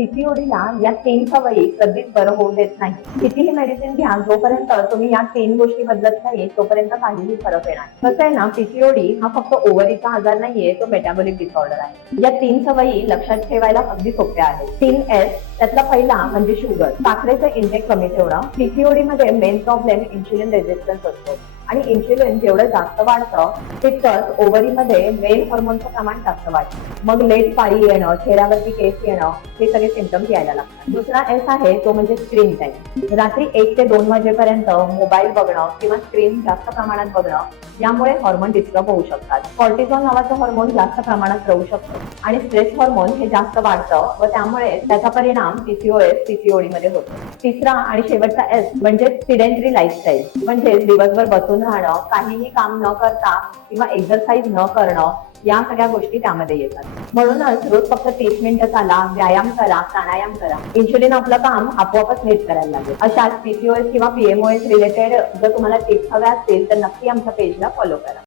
पीसीओडीला या 3 सवयी कधीच बरं होऊ देत नाही. कितीही मेडिसिन घ्या, जोपर्यंत तुम्ही या 3 गोष्टी बदलत नाही तोपर्यंत काहीही फरक येणार नाही. कसं आहे ना, पीसीओडी हा फक्त ओव्हरीचा आजार नाहीये, तो मेटाबॉलिक डिसऑर्डर आहे. या 3 सवयी लक्षात ठेवायला अगदी सोप्या आहेत. 3S त्यातला पहिला म्हणजे शुगर. साखरेचं इंटेक कमी ठेवणं. पीसीओडी मध्ये मेन प्रॉब्लेम इन्सुलिन रेझिस्टन्स असतो आणि इन्सुलिन जेवढं जास्त वाढतं तितकंच ओव्हरीमध्ये मेल हॉर्मोनचं प्रमाण जास्त वाढतं. मग लेट पाळी येणं, चेहऱ्यावरती केस येणं, हे सगळे सिम्पटम्स यायला लागतात. दुसरा एस आहे तो म्हणजे स्क्रीन टाइम. रात्री 1 ते 2 वाजेपर्यंत मोबाईल बघणं किंवा स्क्रीन जास्त प्रमाणात बघणं यामुळे हॉर्मोन डिस्टर्ब होऊ शकतात. कॉर्टिसॉल नावाचं हॉर्मोन जास्त प्रमाणात राहू शकतं आणि स्ट्रेस हॉर्मोन हे जास्त वाढतं व त्यामुळे त्याचा परिणाम पीसीओएस पीसीओडी मध्ये होतो. तिसरा आणि शेवटचा एस म्हणजे सिडेंटरी लाईफस्टाईल, म्हणजे दिवसभर बसून राहणं, काहीही काम न करता किंवा एक्सरसाइज न करणं, या सगळ्या गोष्टी त्यामध्ये येतात. म्हणूनच रोज फक्त 30 मिनिटं चाला, व्यायाम करा, प्राणायाम करा. इन्शुलिन आपलं काम आपोआपच नीट करायला लागेल. अशाच पीसीओएस किंवा पीएमओएस रिलेटेड जर तुम्हाला टिप्स हव्या असतील तर नक्की आमच्या पेजला फॉलो करा.